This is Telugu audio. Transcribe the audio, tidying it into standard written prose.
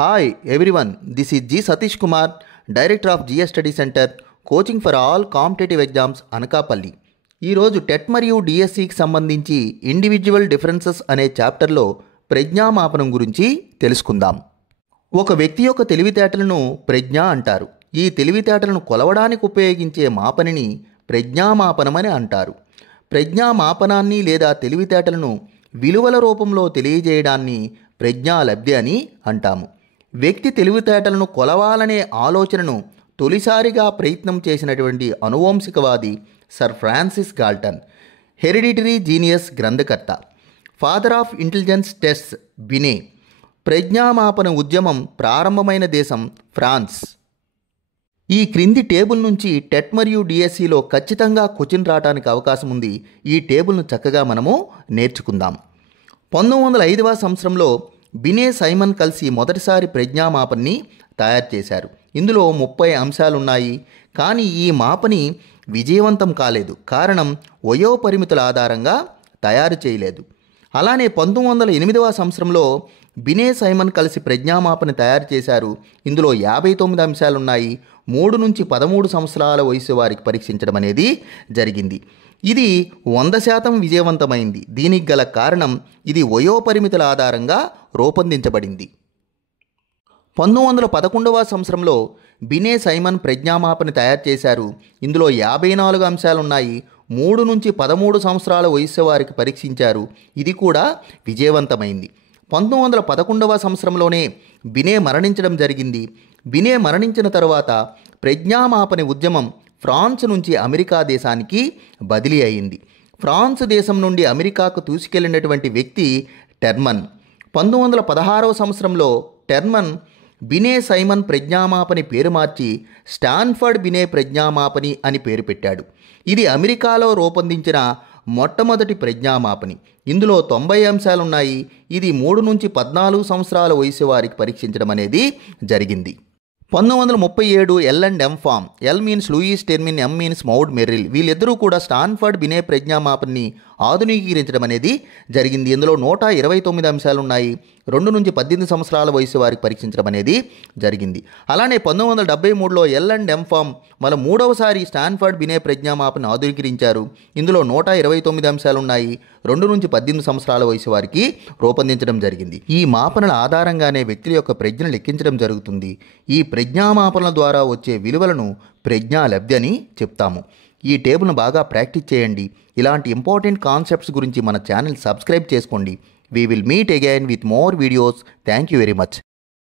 Hi everyone, this is G. Satish Kumar, Director of GS Study Center, coaching for all competitive exams Anakapalli. ఈరోజు టెట్ మరియు డిఎస్సికి సంబంధించి ఇండివిజువల్ డిఫరెన్సెస్ అనే చాప్టర్లో ప్రజ్ఞామాపనం గురించి తెలుసుకుందాం. ఒక వ్యక్తి యొక్క తెలివితేటలను ప్రజ్ఞ అంటారు. ఈ తెలివితేటలను కొలవడానికి ఉపయోగించే మాపనిని ప్రజ్ఞామాపనమని అంటారు. ప్రజ్ఞామాపనాన్ని లేదా తెలివితేటలను విలువల రూపంలో తెలియజేయడాన్ని ప్రజ్ఞాలబ్ధి అని అంటాము. వ్యక్తి తెలివితేటలను కొలవాలనే ఆలోచనను తొలిసారిగా ప్రయత్నం చేసినటువంటి అనువంశికవాది sir Francis Galton, hereditary genius గ్రంథకర్త, father of intelligence tests Binet. ప్రజ్ఞామాపన ఉద్యమం ప్రారంభమైన దేశం ఫ్రాన్స్. ఈ క్రింది టేబుల్ నుంచి టెట్ మరియు డిఎస్సిలో ఖచ్చితంగా క్వశ్చన్ రావడానికి అవకాశం ఉంది. ఈ టేబుల్ను చక్కగా మనము నేర్చుకుందాం. 1905వ సంవత్సరంలో బినే సైమన్ కలిసి మొదటిసారి ప్రజ్ఞామాపన్ని తయారు చేశారు. ఇందులో 30 అంశాలున్నాయి. కానీ ఈ మాపని విజయవంతం కాలేదు. కారణం వయోపరిమితుల ఆధారంగా తయారు చేయలేదు. అలానే 1908వ సంవత్సరంలో బినే సైమన్ కలిసి ప్రజ్ఞామాపని తయారు చేశారు. ఇందులో 59 అంశాలున్నాయి. 3 నుంచి 13 సంవత్సరాల వయసు వారికి పరీక్షించడం అనేది జరిగింది. ఇది 100% విజయవంతమైంది. దీనికి గల కారణం ఇది వయోపరిమితుల ఆధారంగా రూపొందించబడింది. 1911వ సంవత్సరంలో బినే సైమన్ ప్రజ్ఞామాపని తయారు చేశారు. ఇందులో 54 అంశాలున్నాయి. 3 నుంచి 13 సంవత్సరాల వయస్సు వారికి పరీక్షించారు. ఇది కూడా విజయవంతమైంది. 1911వ సంవత్సరంలోనే బినే మరణించడం జరిగింది. బినే మరణించిన తరువాత ప్రజ్ఞామాపని ఉద్యమం ఫ్రాన్స్ నుంచి అమెరికా దేశానికి బదిలీ అయింది. ఫ్రాన్స్ దేశం నుండి అమెరికాకు తీసుకెళ్లినటువంటి వ్యక్తి టెర్మన్. 1916వ సంవత్సరంలో టెర్మన్ బినే సైమన్ ప్రజ్ఞామాపని పేరు మార్చి స్టాన్ఫర్డ్ బినే ప్రజ్ఞామాపని అని పేరు పెట్టాడు. ఇది అమెరికాలో రూపొందించిన మొట్టమొదటి ప్రజ్ఞామాపని. ఇందులో 90 అంశాలున్నాయి. ఇది 3 నుంచి 14 సంవత్సరాల వయసు వారికి పరీక్షించడం అనేది జరిగింది. 1937 L and M form. L means Lewis Terman, M means Maud Merrill. వీళ్ళిద్దరూ కూడా స్టాన్ఫర్డ్ బినే ప్రజ్ఞామాపన్ని ఆధునికీకరించడం అనేది జరిగింది. ఇందులో 129 అంశాలు ఉన్నాయి. 2 నుంచి 18 సంవత్సరాల వయసు వారికి పరీక్షించడం అనేది జరిగింది. అలానే 1973లో ఎల్ అండ్ ఎం ఫామ్ మన 3వసారి స్టాన్ఫర్డ్ బినే ప్రజ్ఞామాపన్ని ఆధునీకరించారు. ఇందులో 129 అంశాలు ఉన్నాయి. 2 నుంచి 18 సంవత్సరాల వయసు వారికి రూపొందించడం జరిగింది. ఈ మాపనల ఆధారంగానే వ్యక్తుల యొక్క ప్రజ్ఞను లెక్కించడం జరుగుతుంది. ఈ ప్రజ్ఞామాపనల ద్వారా వచ్చే విలువలను ప్రజ్ఞాలబ్ధి అని చెప్తాము. ఈ టేబుల్ను బాగా ప్రాక్టీస్ చేయండి. ఇలాంటి ఇంపార్టెంట్ కాన్సెప్ట్స్ గురించి మన ఛానల్ సబ్స్క్రైబ్ చేసుకోండి. We will meet again with more videos. Thank you very much.